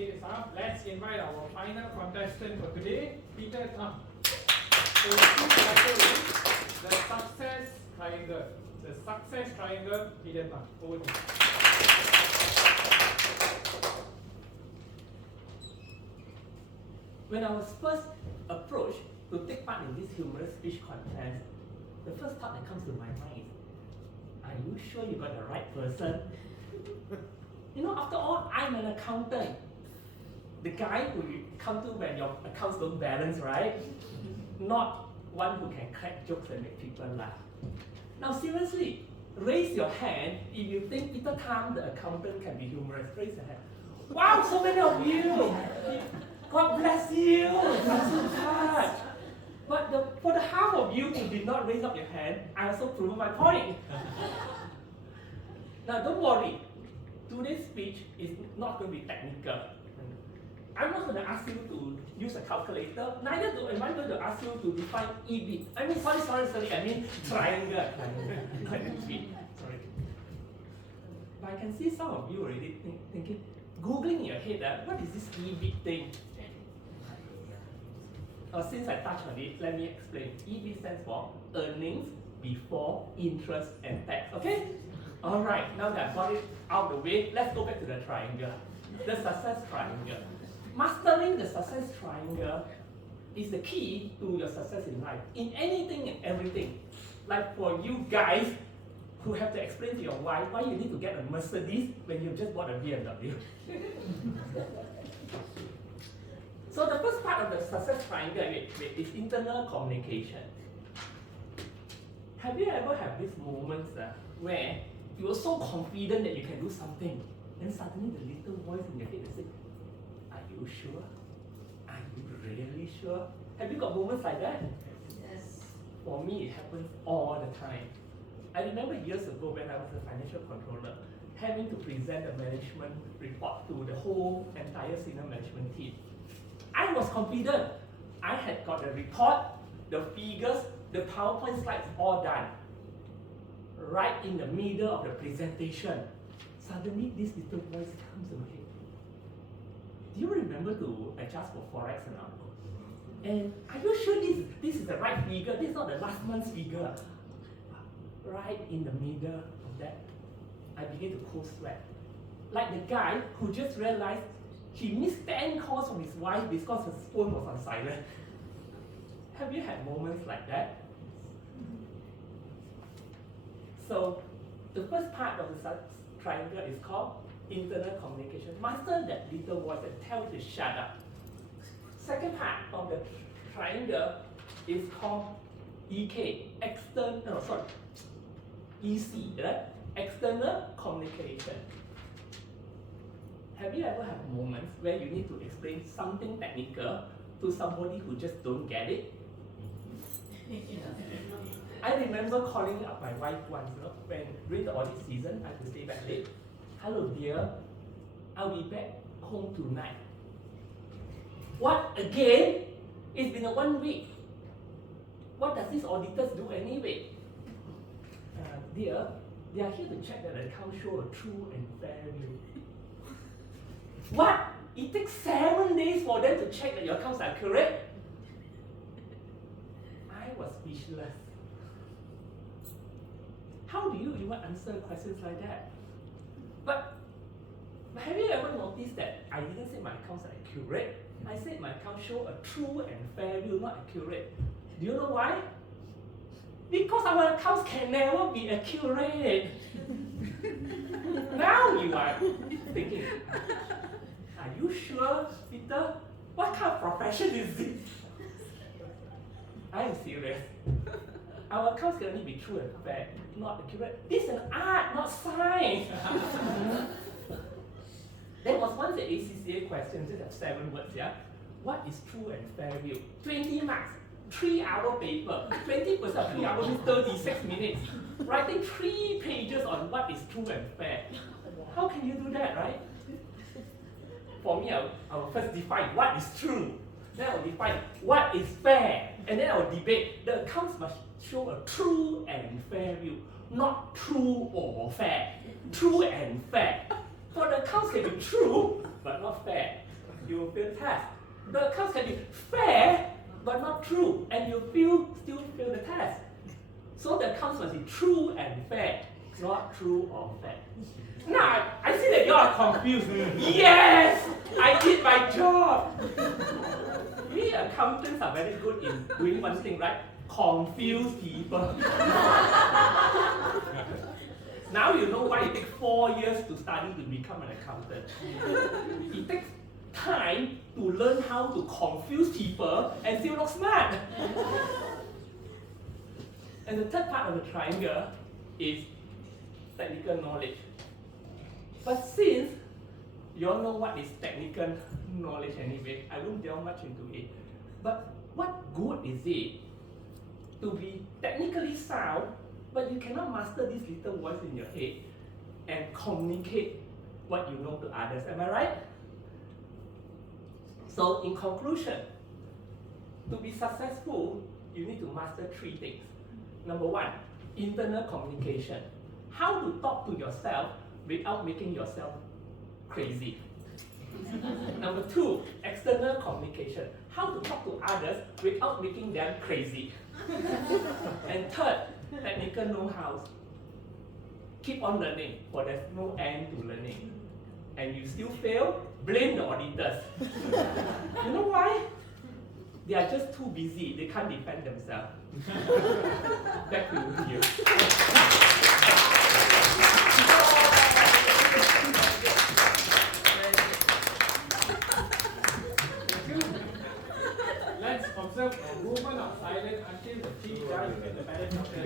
minute is up. Let's invite our final contestant for today, Peter Tham. So the title is the success triangle. The success triangle, Peter Tham. Over to you. When I was first approached to take part in this humorous speech contest, the first thought that comes to my mind is, are you sure you got the right person? You know, after all, I'm an accountant. The guy who you come to when your accounts don't balance, right? Not one who can crack jokes and make people laugh. Now seriously, raise your hand if you think Peter Tham, the accountant, can be humorous. Raise your hand. Wow, so many of you! God bless you! That's so hard. But for the half of you who did not raise up your hand, I also proved my point. Now don't worry, today's speech is not going to be technical. I'm not going to ask you to use a calculator, neither am I going to ask you to define EBIT. I mean, sorry, I mean triangle. Sorry. But I can see some of you already thinking, Googling in your head, what is this EBIT thing? Since I touched on it, let me explain. EBIT stands for earnings before interest and tax. Okay? Alright, now that I've got it out of the way, let's go back to the triangle. The success triangle. Mastering the success triangle is the key to your success in life, in anything and everything. Like for you guys who have to explain to your wife why you need to get a Mercedes when you just bought a BMW. So the first part of the success triangle is internal communication. Have you ever had these moments where you were so confident that you can do something, then suddenly the little voice in your head will say, are you sure? Are you really sure? Have you got moments like that? Yes. For me, it happens all the time. I remember years ago when I was a financial controller, having to present a management report to the whole entire senior management team. I was confident. I had got the report, the figures, the PowerPoint slides all done. Right in the middle of the presentation, suddenly this little voice comes to my head. Do you remember to adjust for Forex or not? And are you sure this is the right figure? This is not the last month's figure. Right in the middle of that, I began to cold sweat. Like the guy who just realized he missed 10 calls from his wife because his phone was on silent. Have you had moments like that? So, the first part of the triangle is called internal communication. Master that little voice and tell it to shut up. Second part of the triangle is called EK, external communication. Have you ever had moments where you need to explain something technical to somebody who just don't get it? I remember calling up my wife once, when during the audit season, I had to stay back late. Hello dear, I'll be back home tonight. What again? It's been 1 week. What does these auditors do anyway? Dear, they are here to check that the accounts show a true and fair view. What? It takes 7 days for them to check that your accounts are correct? I was speechless. How do you even answer questions like that? But have you ever noticed that I didn't say my accounts are accurate? I said my accounts show a true and fair view, not accurate. Do you know why? Because our accounts can never be accurate. Now you are thinking, are you sure, Peter? What kind of profession is this? I am serious. Our accounts can only be true and fair, not accurate. This is an art, not science. There was once an ACCA question, just have 7 words, yeah? What is true and fair view? 20 marks, 3-hour paper, 20% of 3 hours is 36 minutes. Writing 3 pages on what is true and fair. How can you do that, right? For me, I will first define what is true. Then I will define what is fair. And then I will debate. The accounts must show a true and fair view, not true or fair. True and fair. For the accounts can be true, but not fair. you will fail the test. The accounts can be fair but not true, and you still fail the test. So the accounts must be true and fair, not true or fair. Now, I see that you are confused. Yes! I did my job! We accountants are very good in doing one thing, right? Confuse people. Now you know why it takes 4 years to study to become an accountant. It takes time to learn how to confuse people and still look smart. And the third part of the triangle is technical knowledge. But since you all know what is technical knowledge anyway, I won't delve much into it. But what good is it to be technically sound, but you cannot master this little voice in your head and communicate what you know to others? Am I right? So in conclusion, to be successful, you need to master 3 things. Number 1, internal communication. How to talk to yourself without making yourself crazy. Number 2, external communication. How to talk to others without making them crazy. And third, technical know-how. Keep on learning, for there's no end to learning. And you still fail, blame the auditors. You know why? They are just too busy, they can't defend themselves. Back to you. Let's observe a movement of silence until the chief judge and the parent of the